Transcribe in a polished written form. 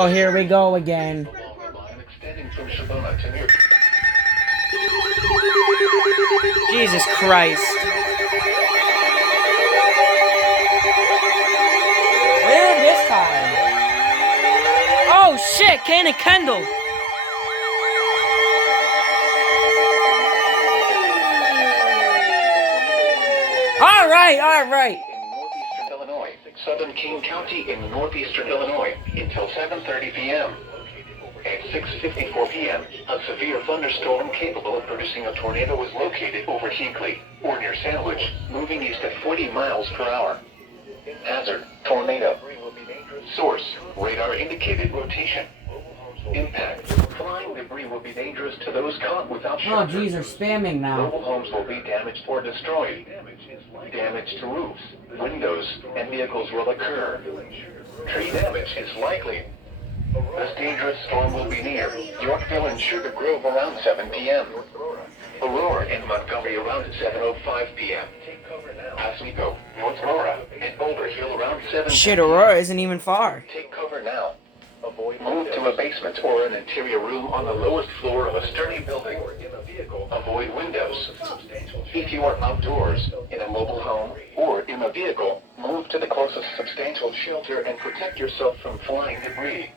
Oh, here we go again. Jesus Christ. Where this time? Oh shit, Kane and Kendall. Alright. In northeastern Illinois, southern King County in northeastern Illinois, until 7:30 p.m. At 6:54 p.m., a severe thunderstorm capable of producing a tornado was located over Hinckley, or near Sandwich, moving east at 40 miles per hour. Hazard, tornado. Source, radar indicated rotation. Impact, flying debris will be dangerous to those caught without shelter. Oh jeez, they're spamming now. Mobile homes will be damaged or destroyed. Damage to roofs, windows, and vehicles will occur. Tree damage is likely. This dangerous storm will be near Yorkville and Sugar Grove around 7 p.m. Aurora and Montgomery around 7:05 p.m. Oswego, North Aurora, and Boulder Hill around 7. Shit, Aurora isn't even far. Take cover now. Move to a basement or an interior room on the lowest floor of a sturdy building. Avoid windows. If you are outdoors, in a mobile home, or in a vehicle, move to the closest substantial shelter and protect yourself from flying debris.